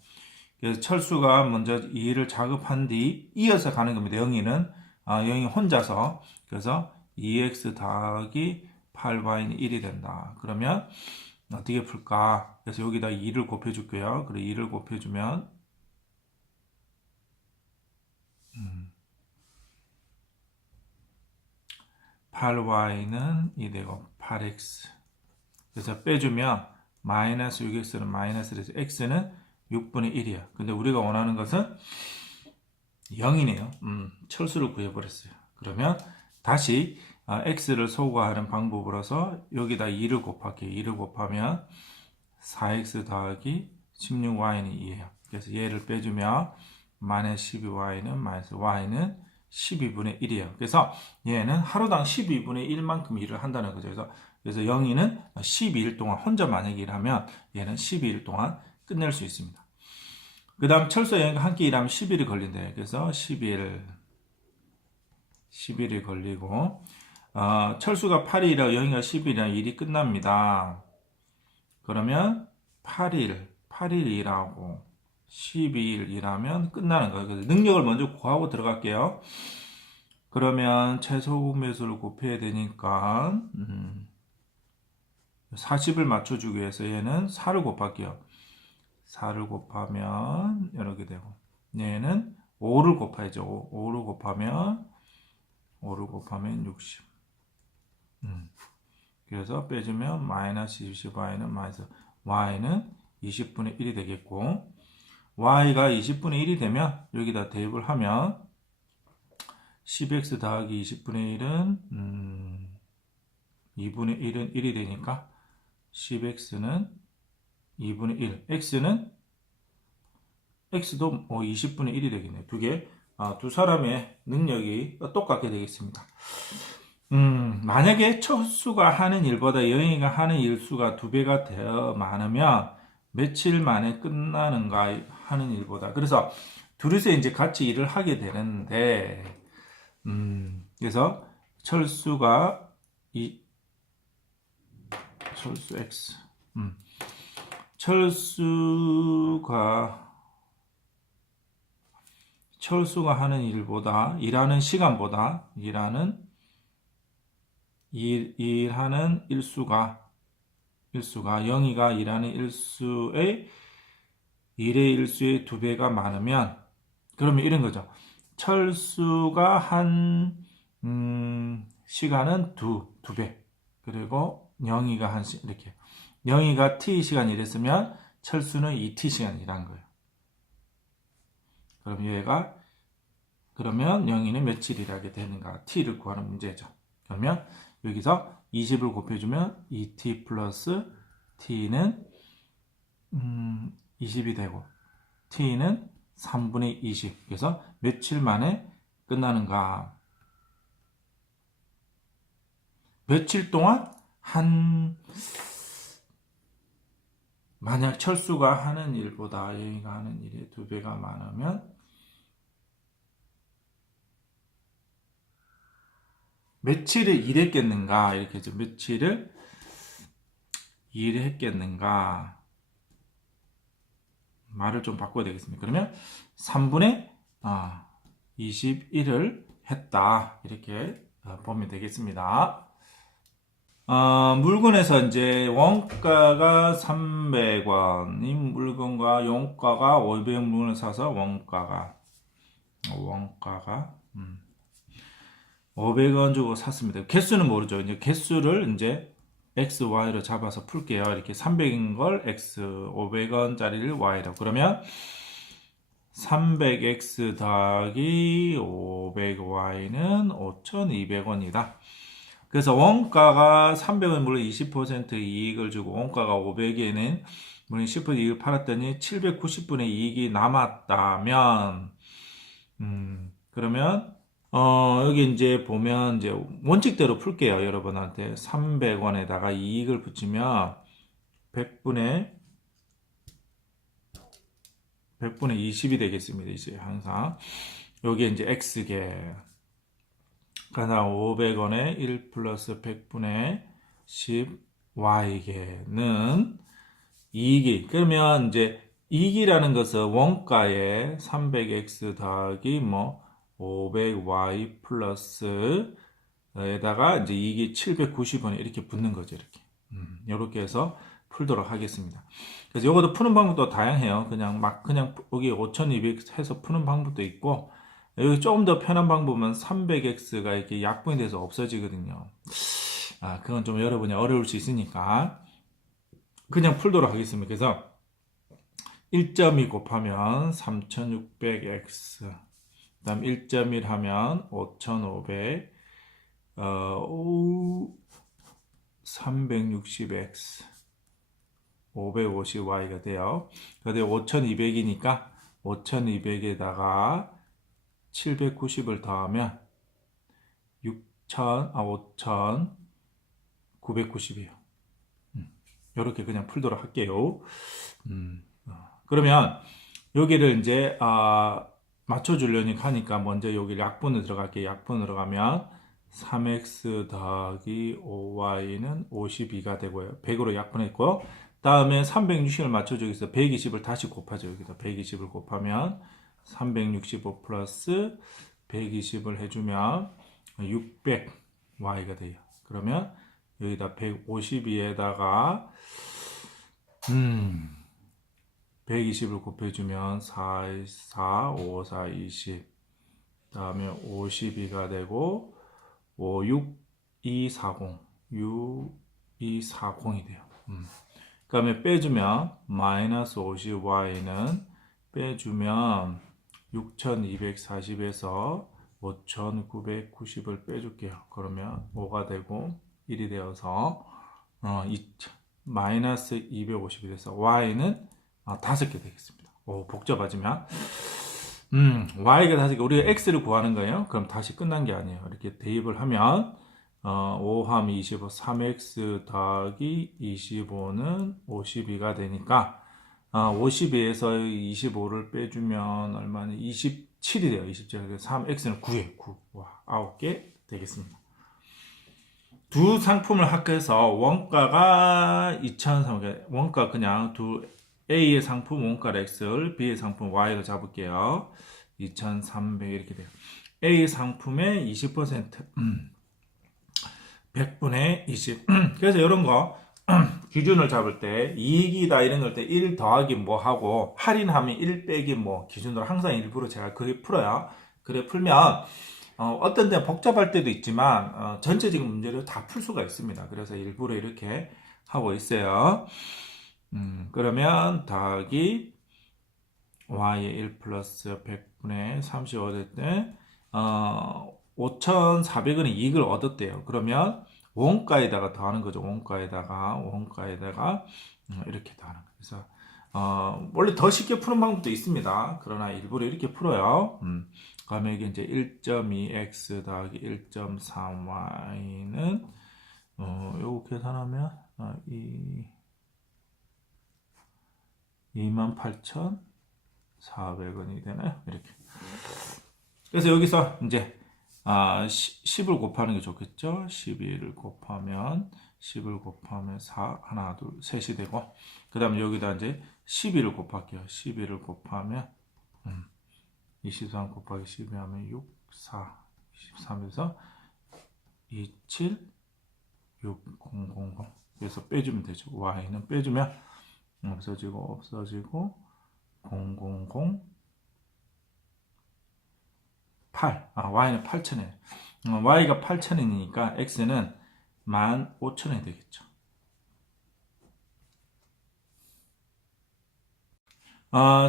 그래서 철수가 먼저 이 일을 작업한 뒤 이어서 가는 겁니다. 영희는 영희 혼자서. 그래서 2x 더하기 8y는 1이 된다. 그러면 어떻게 풀까? 그래서 여기다 2를 곱해줄게요. 그리고 2를 곱해주면 8y는 2 되고 8x. 그래서 빼주면 마이너스 6x는 마이너스를 해서 x는 6분의 1이야. 근데 우리가 원하는 것은 0이네요. 철수를 구해버렸어요. 그러면 다시 x를 소거하는 방법으로서 여기다 2를 곱할게요. 2를 곱하면 4x 더하기 16y는 2예요. 그래서 얘를 빼주면 마이너스 12y는 마이너스 y는 12분의 1이에요. 그래서 얘는 하루당 12분의 1만큼 일을 한다는 거죠. 그래서 영희는 12일 동안 혼자 만약에 일하면 얘는 12일 동안 끝낼 수 있습니다. 그 다음 철수와 영희가 함께 일하면 10일이 걸린대요. 그래서 10일이 걸리고 철수가 8일이라 영희가 10일이라 일이 끝납니다. 그러면 8일 일하고 12일 일하면 끝나는 거예요. 그래서 능력을 먼저 구하고 들어갈게요. 그러면 최소 매수를 곱해야 되니까 40을 맞춰주기 위해서 얘는 4를 곱할게요. 4를 곱하면 이렇게 되고, 얘는 5를 곱해야죠. 5를 곱하면 60. 그래서 빼주면 마이너스 20y는 마이너스 y는 20분의 1이 되겠고, y가 20분의 1이 되면 여기다 대입을 하면 10x 더하기 20분의 1은 2분의 1은 1이 되니까 10x는 2분의 1, x도 20분의 1이 되겠네요. 두 사람의 능력이 똑같게 되겠습니다. 만약에 철수가 하는 일보다 영희가 하는 일수가 2배가 되어 많으면 며칠 만에 끝나는가 하는 일보다. 그래서 둘이서 이제 같이 일을 하게 되는데, 그래서 철수 X. 철수가 하는 일보다, 일하는 시간보다, 일하는 일수가 영희가 일하는 일수의 1의 일수의 2배가 많으면, 그러면 이런 거죠. 철수가 한 시간은 2배, 그리고 영희가 이렇게 영희가 t 시간 일했으면 철수는 2t 시간 일한 거예요. 그러면 영희는 며칠 일하게 되는가, t를 구하는 문제죠. 그러면 여기서 20을 곱해주면 2t 플러스 t는 20이 되고, t는 3분의 20. 그래서 며칠 만에 끝나는가? 며칠 동안 만약 철수가 하는 일보다 영희가 하는 일의 2배가 많으면 며칠을 일했겠는가? 이렇게 해서 며칠을 일했겠는가? 말을 좀 바꿔야 되겠습니다. 그러면 3분의 21을 했다. 이렇게 보면 되겠습니다. 물건에서 이제 원가가 300원인 물건과 용가가 500원 물건을 사서 원가가 500원 주고 샀습니다. 개수는 모르죠. 이제 개수를 이제 x, y로 잡아서 풀게요. 이렇게 300인 걸 x, 500원짜리를 y로. 그러면 300x 더하기 500y는 5,200원이다. 그래서 원가가 300원 물론 20% 이익을 주고 원가가 500에는 물론 10% 이익을 팔았더니 790분의 이익이 남았다면 그러면 여기 이제 보면 이제 원칙대로 풀게요. 여러분한테 300원에다가 이익을 붙이면 100분의 20이 되겠습니다. 이제 항상 여기 이제 x개 그러나 500원에 1 플러스 100분의 10 y개는 이익이 그러면 이제 이익이라는 것은 원가에 300x 더하기 500y 플러스 에다가 이제 이익이 790원에 이렇게 붙는 거죠. 이렇게 해서 풀도록 하겠습니다. 그래서 이것도 푸는 방법도 다양해요. 그냥 여기 5200 해서 푸는 방법도 있고 여기 조금 더 편한 방법은 300x가 이렇게 약분이 돼서 없어지거든요. 그건 좀 여러분이 어려울 수 있으니까 그냥 풀도록 하겠습니다. 그래서 1.2 곱하면 3600x 그 다음 1.1 하면 5500 360x 550y가 돼요. 그런데 5200이니까 5200에다가 790을 더하면 5990이에요. 이렇게 그냥 풀도록 할게요. 그러면 여기를 이제 맞춰주려니까 하니까 먼저 여기 약분을 들어갈게요. 약분으로 가면 3x 더하기 5y는 52가 되고요. 100으로 약분했고 다음에 360을 맞춰주기 위해서 120을 다시 곱하죠. 여기다 120을 곱하면 365 플러스 120을 해주면 600y가 돼요. 그러면 여기다 152에다가 120을 곱해주면 4, 4, 5, 4, 20 다음에 52가 되고 5, 6, 2, 40 6, 2, 40이 돼요. 그 다음에 빼주면 마이너스 50y는 빼주면 6240에서 5990을 빼줄게요. 그러면 5가 되고 1이 되어서 마이너스 250이 돼서 y는 5개 되겠습니다. 복잡하지만 y가 5개 우리가 x를 구하는 거예요. 그럼 다시 끝난 게 아니에요. 이렇게 대입을 하면 5함 25 3x 더하기 25는 52가 되니까 52에서 25를 빼주면 얼마나 27이 돼요. 27. 그래서 3x는 9예요. 9. 와, 9개 되겠습니다. 두 상품을 합해서 원가가 2,300원. 원가 그냥 A의 상품 원가 X를 B의 상품 Y로 잡을게요. 2,300 이렇게 돼요. A 상품의 20% 100분의 20 그래서 이런 거 기준을 잡을 때 이익이다 이런 걸 때 1 더하기 뭐 하고 할인하면 1 빼기 뭐 기준으로 항상 일부러 제가 그게 풀어요. 그래 풀면 어떤 데 복잡할 때도 있지만 전체적인 문제를 다 풀 수가 있습니다. 그래서 일부러 이렇게 하고 있어요. 그러면 더하기 y의 1 플러스 100분의 35 될 때 5,400원의 이익을 얻었대요. 그러면 원가에다가 더하는 거죠. 원가에다가 이렇게 더하는 거예요. 그래서 원래 더 쉽게 푸는 방법도 있습니다. 그러나 일부러 이렇게 풀어요. 그러면 이게 이제 1.2x 더하기 1.3y는 요거 계산하면 28,400원이 되나요? 이렇게. 그래서 여기서 이제 10을 곱하는 게 좋겠죠? 12를 곱하면 10을 곱하면 4, 하나, 둘, 셋이 되고 그 다음에 여기다 이제 12를 곱할게요. 12를 곱하면 23 곱하기 12 하면 6, 4, 23에서 27, 6, 0, 0, 0 그래서 빼주면 되죠. y는 빼주면 없어지고 0, 0, 0 8 y는 8,000에 y가 8,000원이니까 x는 15,000원이 되겠죠.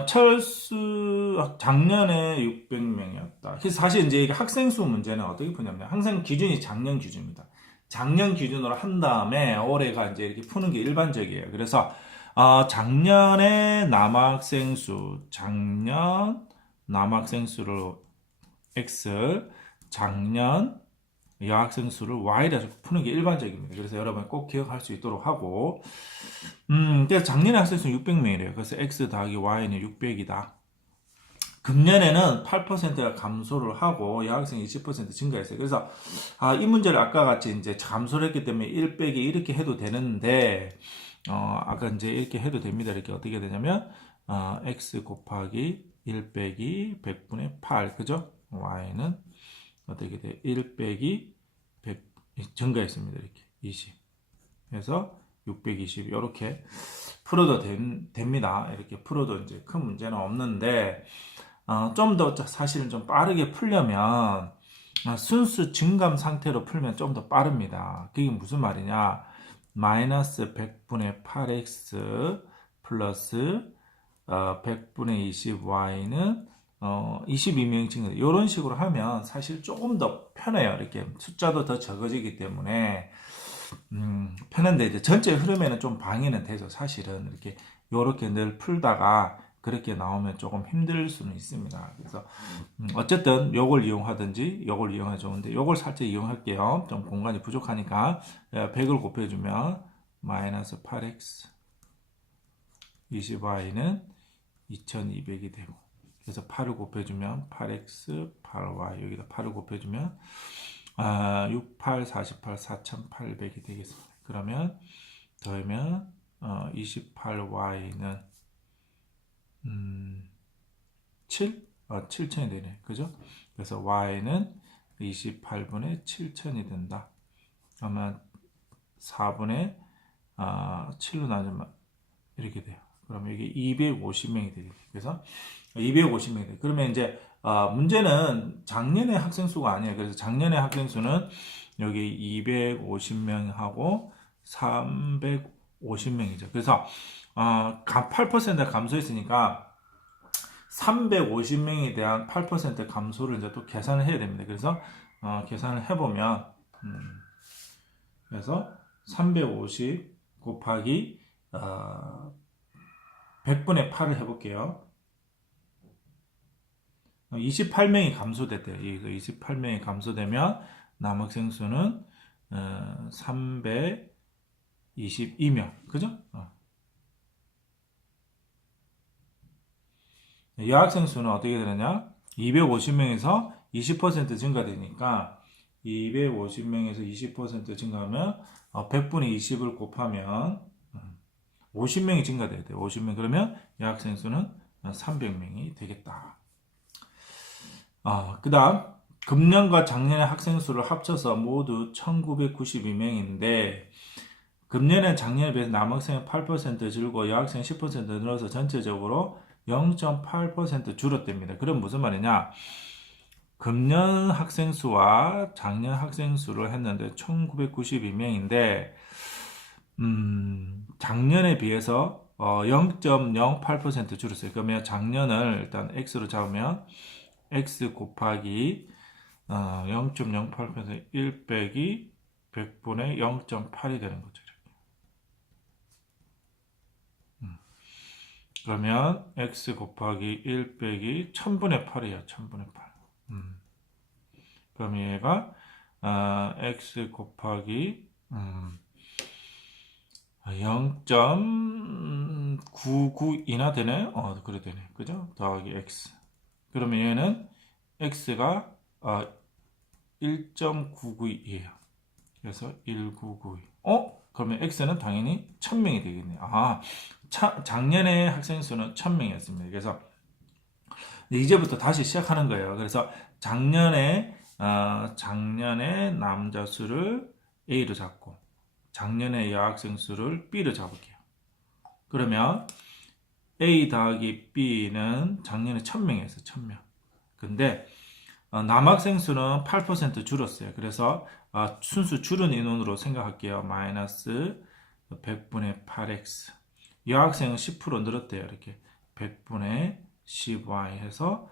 철수 작년에 600명이었다. 그래서 사실 이제 이게 학생 수 문제는 어떻게 푸냐면 항상 기준이 작년 기준입니다. 작년 기준으로 한 다음에 올해가 이제 이렇게 푸는 게 일반적이에요. 그래서 작년에 남학생 수, 작년 남학생 수로 x, 작년 여학생 수를 y라 푸는 게 일반적입니다. 그래서 여러분 꼭 기억할 수 있도록 하고, 그래서 작년에 학생 수 600명이래요. 그래서 x 더하기 y는 600이다. 금년에는 8%가 감소를 하고 여학생이 20% 증가했어요. 그래서 이 문제를 아까 같이 이제 감소를 했기 때문에 1 빼기 이렇게 해도 되는데, 아까 이제 이렇게 해도 됩니다. 이렇게 어떻게 되냐면 x 곱하기 1 빼기 100분의 8, 그죠? y는 어떻게 돼? 1 빼기 100 증가했습니다. 이렇게 20. 그래서 620 이렇게 풀어도 됩니다. 이렇게 풀어도 이제 큰 문제는 없는데 좀 더 사실은 좀 빠르게 풀려면 순수 증감 상태로 풀면 좀 더 빠릅니다. 그게 무슨 말이냐? 마이너스 100분의 8x 플러스 100분의 20y는 22명 증가. 이런 식으로 하면 사실 조금 더 편해요. 이렇게 숫자도 더 적어지기 때문에 편한데 이제 전체 흐름에는 좀 방해는 되죠. 사실은 이렇게 늘 풀다가 그렇게 나오면 조금 힘들 수는 있습니다. 그래서 어쨌든 요걸 이용하든지 요걸 이용하면 좋은데 요걸 살짝 이용할게요. 좀 공간이 부족하니까 100을 곱해주면 마이너스 8x 20y는 2200이 되고, 그래서 8을 곱해주면 8x 8y, 여기다 8을 곱해주면 6, 8, 48, 4800이 되겠습니다. 그러면 더하면 28y는 7? 7000이 되네. 그죠? 그래서 y는 28분의 7000이 된다. 그러면 4분의 7로 나누면 이렇게 돼요. 그러면 이게 250명이 되겠죠. 그래서 250명이 돼요. 그러면 이제 문제는 작년의 학생 수가 아니에요. 그래서 작년의 학생 수는 여기 250명하고 350명이죠. 그래서 8% 감소했으니까 350명에 대한 8% 감소를 이제 또 계산을 해야 됩니다. 그래서 계산을 해보면 그래서 350 곱하기 100분의 8을 해볼게요. 28명이 감소됐대요. 이거 28명이 감소되면 남학생 수는 322명. 그죠? 여학생 수는 어떻게 되느냐? 250명에서 20% 증가되니까 250명에서 20% 증가하면 100분의 20을 곱하면 50명이 증가돼야 돼요. 50명. 그러면 여학생 수는 300명이 되겠다. 그 다음 금년과 작년의 학생 수를 합쳐서 모두 1992명인데 금년엔 작년에 비해서 남학생이 8% 줄고 여학생이 10% 늘어서 전체적으로 0.8% 줄었답니다. 그럼 무슨 말이냐? 금년 학생 수와 작년 학생 수를 했는데 1992명인데 작년에 비해서 0.08% 줄었어요. 그러면 작년을 일단 x로 잡으면 x 곱하기 0.08% 1 빼기 100분의 0.8이 되는 거죠. 그러면 x 곱하기 1 빼기 1000분의 8이에요. 1000분의 8. 그럼 얘가 x 곱하기 0.99이나 되네? 그래 되네. 그죠? 더하기 x. 그러면 얘는 x가 1.992이에요. 그래서 1992. 그러면 x는 당연히 1000명이 되겠네요. 작년에 학생 수는 1000명이었습니다. 그래서 이제부터 다시 시작하는 거예요. 그래서 작년에 남자 수를 A로 잡고 작년에 여학생 수를 B로 잡을게요. 그러면 A 더하기 B는 작년에 1000명이었어요. 1000명. 근데 남학생 수는 8% 줄었어요. 그래서 순수 줄은 인원으로 생각할게요. 마이너스 100분의 8x. 여학생은 10% 늘었대요. 이렇게 100분의 10y 해서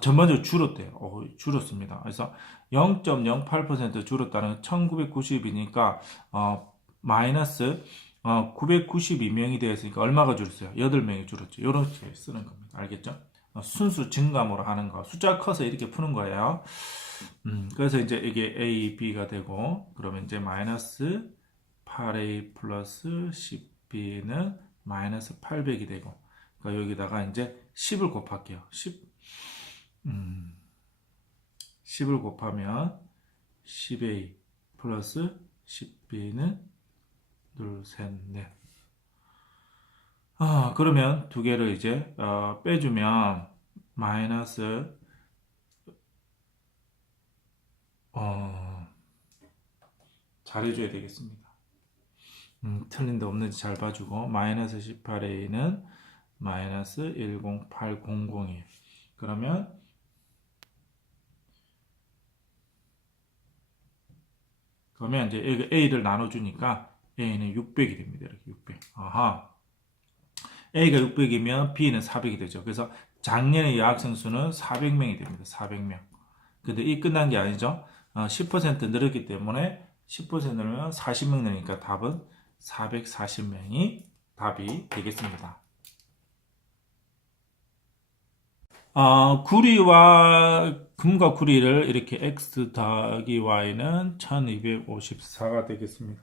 전반적으로 줄었대요. 줄었습니다. 그래서 0.08% 줄었다는 1990이니까 마이너스 992명이 되었으니까 얼마가 줄었어요? 8명이 줄었죠. 이렇게 쓰는 겁니다. 알겠죠? 순수 증감으로 하는 거. 숫자 커서 이렇게 푸는 거예요. 그래서 이제 이게 A, B가 되고, 그러면 이제 마이너스 8A 플러스 10B는 마이너스 800이 되고, 그러니까 여기다가 이제 10을 곱할게요. 10을 곱하면 10A 플러스 10B는 둘, 셋, 넷. 그러면 두 개를 이제 빼주면 마이너스 잘해줘야 되겠습니다. 틀린 데 없는지 잘 봐주고 마이너스 18A는 마이너스 10800이에요. 그러면 이제 A를 나눠주니까 A는 600이 됩니다. 이렇게 600. A가 600이면 B는 400이 되죠. 그래서 작년의 여학생 수는 400명이 됩니다. 400명. 근데 이 끝난 게 아니죠. 10% 늘었기 때문에 10% 늘면 40명 늘니까 답은 440명이 답이 되겠습니다. 구리와 금과 구리를 이렇게 x 더하기 y는 1254가 되겠습니다.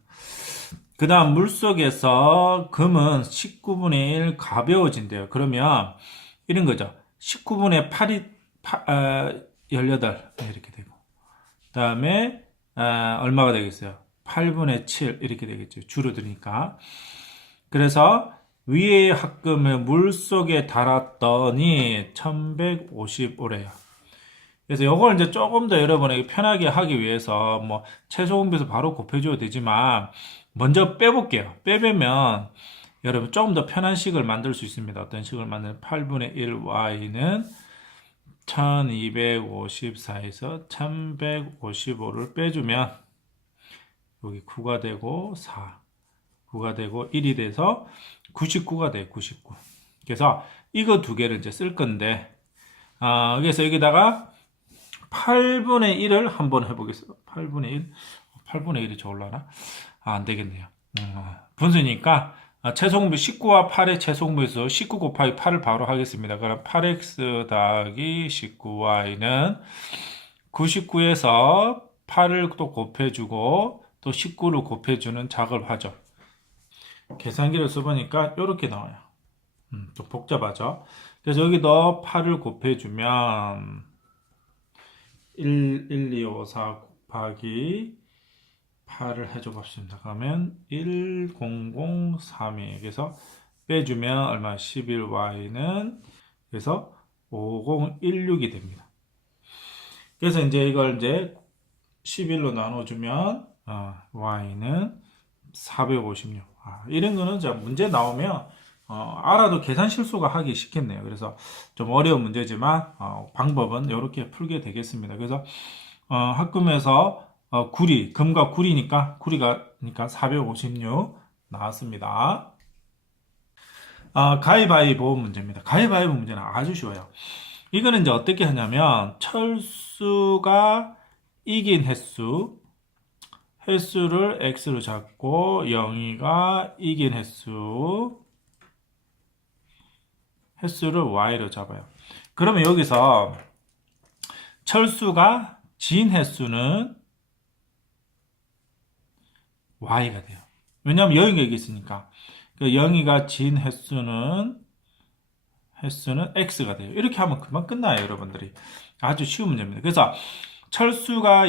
그 다음 물속에서 금은 19분의 1 가벼워진대요. 그러면 이런 거죠. 19분의 8이 18 이렇게 되고 그 다음에 얼마가 되겠어요? 8분의 7 이렇게 되겠죠. 줄어드니까. 그래서 위의 합금을 물속에 달았더니 1155래요. 그래서 이걸 이제 조금 더 여러분에게 편하게 하기 위해서 뭐 최소공비에서 바로 곱해줘도 되지만 먼저 빼볼게요. 빼면 여러분 조금 더 편한 식을 만들 수 있습니다. 어떤 식을 만드는 8분의 1y는 1254에서 1155를 빼주면 여기 9가 되고 4, 9가 되고 1이 돼서 99가 돼요. 99. 그래서 이거 두 개를 이제 쓸 건데 그래서 여기다가 8분의 1을 한번 해보겠습니다. 8분의 1이 저올라나? 안 되겠네요. 분수니까 최소공비 19와 8의 최소공비에서 19 곱하기 8을 바로 하겠습니다. 그럼 8x 더하기 19y는 99에서 8을 또 곱해주고 또 19를 곱해주는 작업을 하죠. 계산기를 써보니까 이렇게 나와요. 좀 복잡하죠. 그래서 여기도 8을 곱해주면 1, 2, 5, 4 곱하기 8을 해줘 봅시다. 그러면 1003이 그래서 빼주면 얼마 11y는 그래서 5016이 됩니다. 그래서 이제 이걸 이제 11로 나눠주면 y는 456. 이런 거는 자 문제 나오면 알아도 계산 실수가 하기 쉽겠네요. 그래서 좀 어려운 문제지만 방법은 이렇게 풀게 되겠습니다. 그래서 합금에서 구리, 금과 구리니까 구리가 그러니까 456 나왔습니다. 가위바위보 문제입니다. 가위바위보 문제는 아주 쉬워요. 이거는 이제 어떻게 하냐면 철수가 이긴 횟수를 x로 잡고 영희가 이긴 횟수를 y로 잡아요. 그러면 여기서 철수가 진 횟수는 y가 돼요. 왜냐하면 영희가 이겼으니까. 그 영희가 진 횟수는 x가 돼요. 이렇게 하면 금방 끝나요, 여러분들이. 아주 쉬운 문제입니다. 그래서 철수가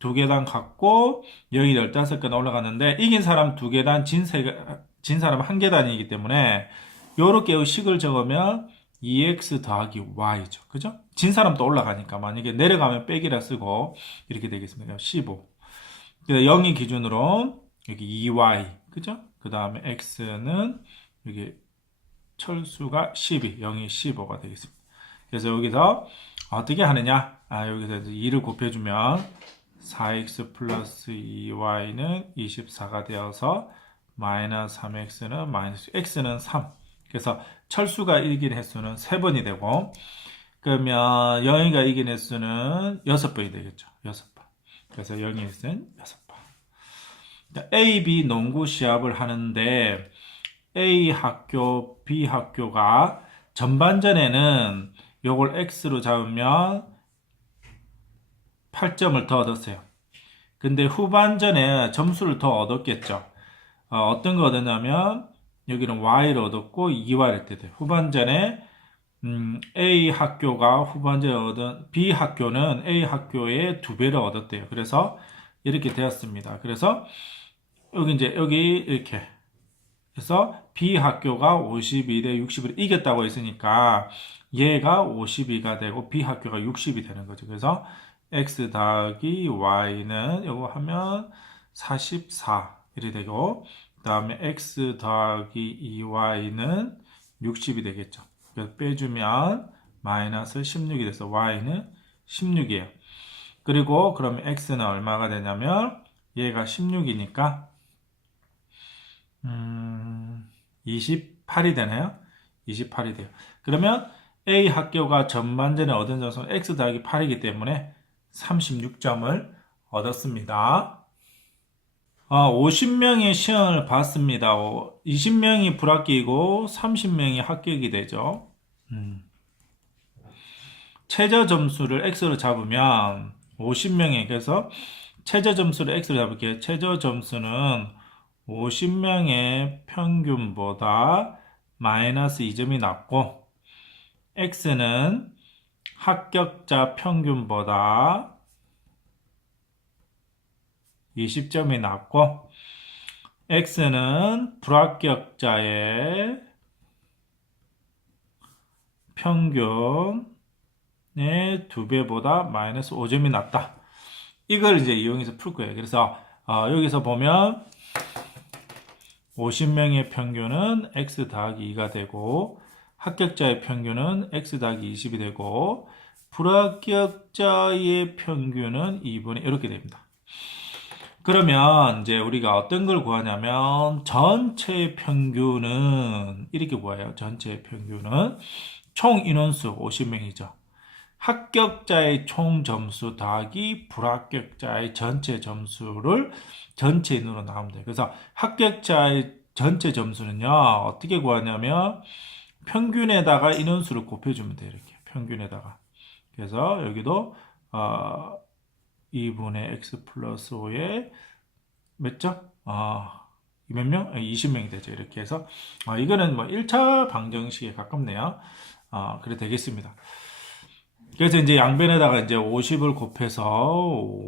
12계단 갔고 영희 15계단 올라갔는데 이긴 사람 2계단, 진 사람 1계단이기 때문에 요렇게 식을 적으면 2x 더하기 y죠. 그죠? 진 사람도 올라가니까 만약에 내려가면 빼기라 쓰고 이렇게 되겠습니다. 15. 그래서 0이 기준으로 여기 2y. 그죠? 그 다음에 x는 여기 철수가 12, 0이 15가 되겠습니다. 그래서 여기서 어떻게 하느냐? 여기서 2를 곱해주면 4x 플러스 2y는 24가 되어서 마이너스 3x는 마이너스 x는 3. 그래서 철수가 이긴 횟수는 3번이 되고, 그러면 0이가 이긴 횟수는 6번이 되겠죠. 6번. 그래서 0의 횟수는 6번. A, B 농구 시합을 하는데 A 학교, B 학교가 전반전에는 요걸 X로 잡으면 8점을 더 얻었어요. 근데 후반전에 점수를 더 얻었겠죠. 어떤 거 얻었냐면 여기는 Y를 얻었고 2Y를 때돼요. 후반전에 A 학교가 후반전에 얻은 B 학교는 A 학교의 2배를 얻었대요. 그래서 이렇게 되었습니다. 그래서 여기 이렇게 그래서 B 학교가 52 대 60을 이겼다고 했으니까 얘가 52가 되고 B 학교가 60이 되는 거죠. 그래서 X 더하기 Y는 이거 하면 44 이렇게 되고, 그 다음에 X 더하기 2Y는 60이 되겠죠. 그래서 빼주면 마이너스 16이 돼서 Y는 16이에요. 그리고 그러면 X는 얼마가 되냐면 얘가 16이니까 28이 되나요? 28이 돼요. 그러면 A 학교가 전반전에 얻은 점수는 X 더하기 8이기 때문에 36점을 얻었습니다. 50명이 시험을 봤습니다. 20명이 불합격이고 30명이 합격이 되죠. 최저 점수를 X로 잡으면 50명에 그래서 최저 점수를 X로 잡을게요. 최저 점수는 50명의 평균보다 마이너스 2점이 낮고 X는 합격자 평균보다 20점이 낮고 X는 불합격자의 평균의 2배보다 마이너스 5점이 낮다. 이걸 이제 이용해서 풀 거예요. 그래서 여기서 보면 50명의 평균은 X 더하기 2가 되고 합격자의 평균은 X 더하기 20이 되고 불합격자의 평균은 2분의 이렇게 됩니다. 그러면 이제 우리가 어떤 걸 구하냐면 전체 평균은 이렇게 구해요. 전체 평균은 총 인원수 50명이죠. 합격자의 총 점수 더하기 불합격자의 전체 점수를 전체 인으로 나오면 돼요. 그래서 합격자의 전체 점수는요, 어떻게 구하냐면 평균에다가 인원수를 곱해주면 돼요. 이렇게 평균에다가. 그래서 여기도 2분의 x 플러스 5에 몇 점? 몇 명? 20명이 되죠. 이렇게 해서 이거는 뭐 1차 방정식에 가깝네요. 그래 되겠습니다. 그래서 이제 양변에다가 이제 50을 곱해서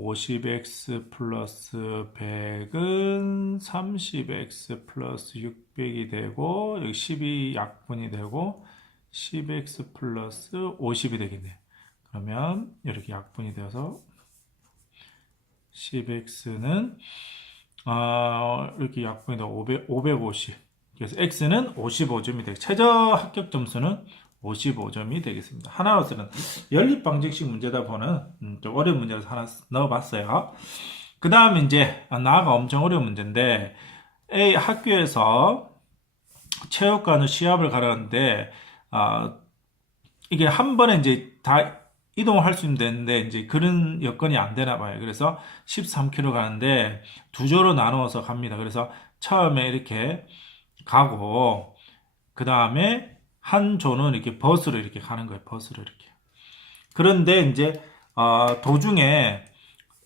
50x 플러스 100은 30x 플러스 600이 되고 여기 10이 약분이 되고 10x 플러스 50이 되겠네요. 그러면 이렇게 약분이 되어서 10x는 이렇게 약분이 되어 550. 그래서 x는 55점이 되고 최저 합격 점수는 55점이 되겠습니다. 하나로서는 연립 방정식 문제다 보는 좀 어려운 문제를 하나 넣어봤어요. 그 다음에 이제 나아가 엄청 어려운 문제인데 A 학교에서 체육관을 시합을 가려는데 이게 한 번에 이제 다 이동을 할 수 있는 데인데 이제 그런 여건이 안 되나 봐요. 그래서 13km 가는데 두 조로 나누어서 갑니다. 그래서 처음에 이렇게 가고 그 다음에 한 조는 이렇게 버스로 이렇게 가는 거예요. 버스로 이렇게. 그런데 이제 도중에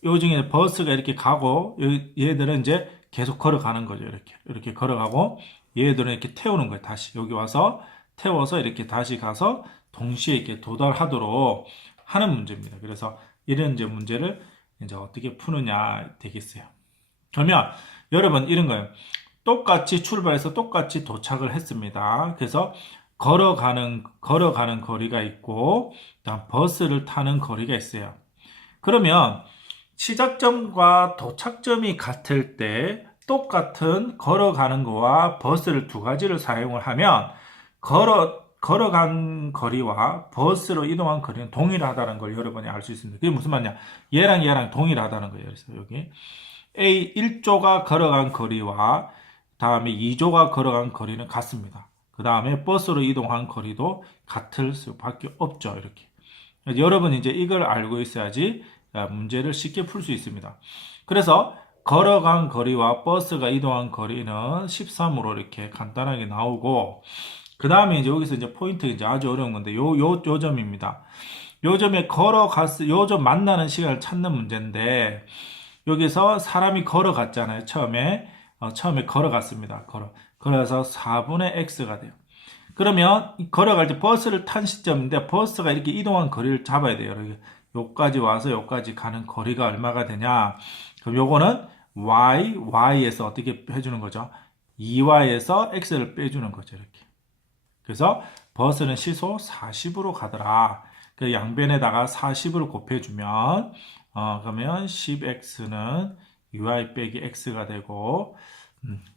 요 중에 버스가 이렇게 가고 얘들은 이제 계속 걸어가는 거죠. 이렇게 걸어가고 얘들은 이렇게 태우는 거예요. 다시 여기 와서 태워서 이렇게 다시 가서 동시에 이렇게 도달하도록 하는 문제입니다. 그래서 이런 이제 문제를 이제 어떻게 푸느냐 되겠어요. 그러면 여러분 이런 거예요. 똑같이 출발해서 똑같이 도착을 했습니다. 그래서 걸어가는 거리가 있고 그다음 버스를 타는 거리가 있어요. 그러면 시작점과 도착점이 같을 때 똑같은 걸어가는 거와 버스를 두 가지를 사용을 하면 걸어간 거리와 버스로 이동한 거리는 동일하다는 걸 여러분이 알 수 있습니다. 그게 무슨 말이냐? 얘랑 동일하다는 거예요. 그래서 여기 A 1조가 걸어간 거리와 다음에 2조가 걸어간 거리는 같습니다. 그 다음에 버스로 이동한 거리도 같을 수밖에 없죠. 이렇게. 여러분이 이제 이걸 알고 있어야지 문제를 쉽게 풀 수 있습니다. 그래서 걸어간 거리와 버스가 이동한 거리는 13으로 이렇게 간단하게 나오고, 그 다음에 이제 여기서 이제 포인트 이제 아주 어려운 건데, 요 점입니다. 요 점에 요 점 만나는 시간을 찾는 문제인데, 여기서 사람이 걸어갔잖아요. 처음에 걸어갔습니다. 그래서 4분의 x가 돼요. 그러면 걸어갈 때 버스를 탄 시점인데, 버스가 이렇게 이동한 거리를 잡아야 돼요. 여기까지 와서 여기까지 가는 거리가 얼마가 되냐? 그럼 요거는 y에서 어떻게 해주는 거죠? 2y에서 x를 빼주는 거죠. 이렇게. 그래서 버스는 시속 40으로 가더라. 그 양변에다가 40으로 곱해주면 그러면 10x는 ui 빼기 x가 되고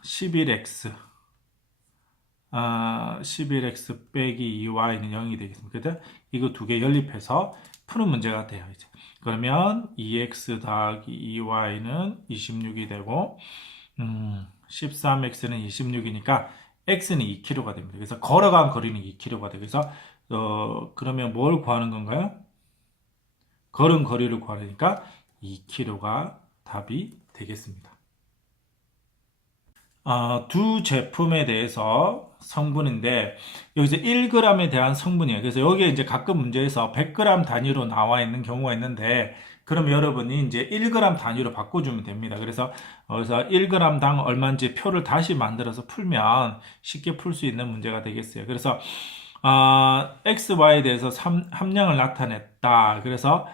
11x 11x 빼기 2y는 0이 되겠습니다. 그래서 이거 두 개 연립해서 푸는 문제가 돼요. 이제. 그러면 2x 더하기 2y는 26이 되고 13x는 26이니까 x는 2km가 됩니다. 그래서 걸어간 거리는 2km가 되고, 그래서 그러면 뭘 구하는 건가요? 걸은 거리를 구하니까 2km가 답이 되겠습니다. 두 제품에 대해서 성분인데, 여기서 1g에 대한 성분이에요. 그래서 여기에 이제 가끔 문제에서 100g 단위로 나와 있는 경우가 있는데, 그럼 여러분이 이제 1g 단위로 바꿔주면 됩니다. 그래서 여기서 1g당 얼마인지 표를 다시 만들어서 풀면 쉽게 풀 수 있는 문제가 되겠어요. 그래서 X, Y에 대해서 함량을 나타냈다. 그래서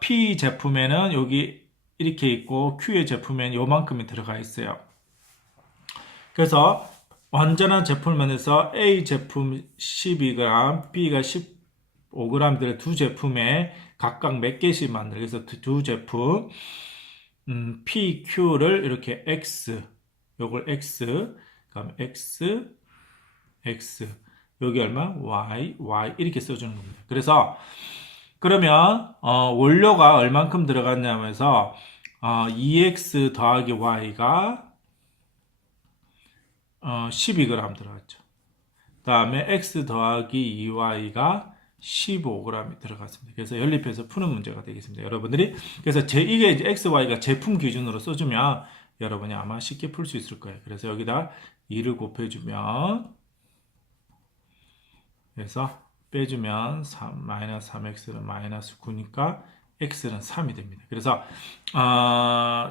P 제품에는 여기 이렇게 있고 Q의 제품에는 요만큼이 들어가 있어요. 그래서 완전한 제품을 만들어서 A 제품 12g, B가 15g들의 두 제품에 각각 몇 개씩 만들어요. 그래서 두 제품 P, Q를 이렇게 X, 요걸 X, 그다음 X, X, 여기 얼마? Y, Y 이렇게 써주는 겁니다. 그래서 그러면 원료가 얼만큼 들어갔냐면서 2X 더하기 Y가 12g 들어갔죠. 다음에 x 더하기 2y가 15g이 들어갔습니다. 그래서 연립해서 푸는 문제가 되겠습니다. 여러분들이 그래서 이게 이제 x, y가 제품 기준으로 써주면 여러분이 아마 쉽게 풀 수 있을 거예요. 그래서 여기다 2를 곱해주면 그래서 빼주면 마이너스 3x는 마이너스 9니까 x는 3이 됩니다. 그래서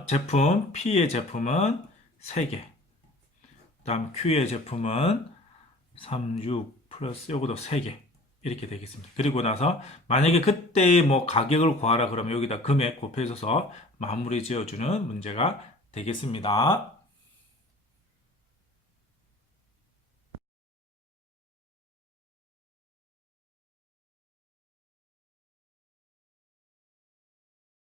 제품 P의 제품은 3개, 다음 Q의 제품은 3, 6 플러스 요것도 3개 이렇게 되겠습니다. 그리고 나서 만약에 그때 뭐 가격을 구하라 그러면 여기다 금액 곱해줘서 마무리 지어주는 문제가 되겠습니다.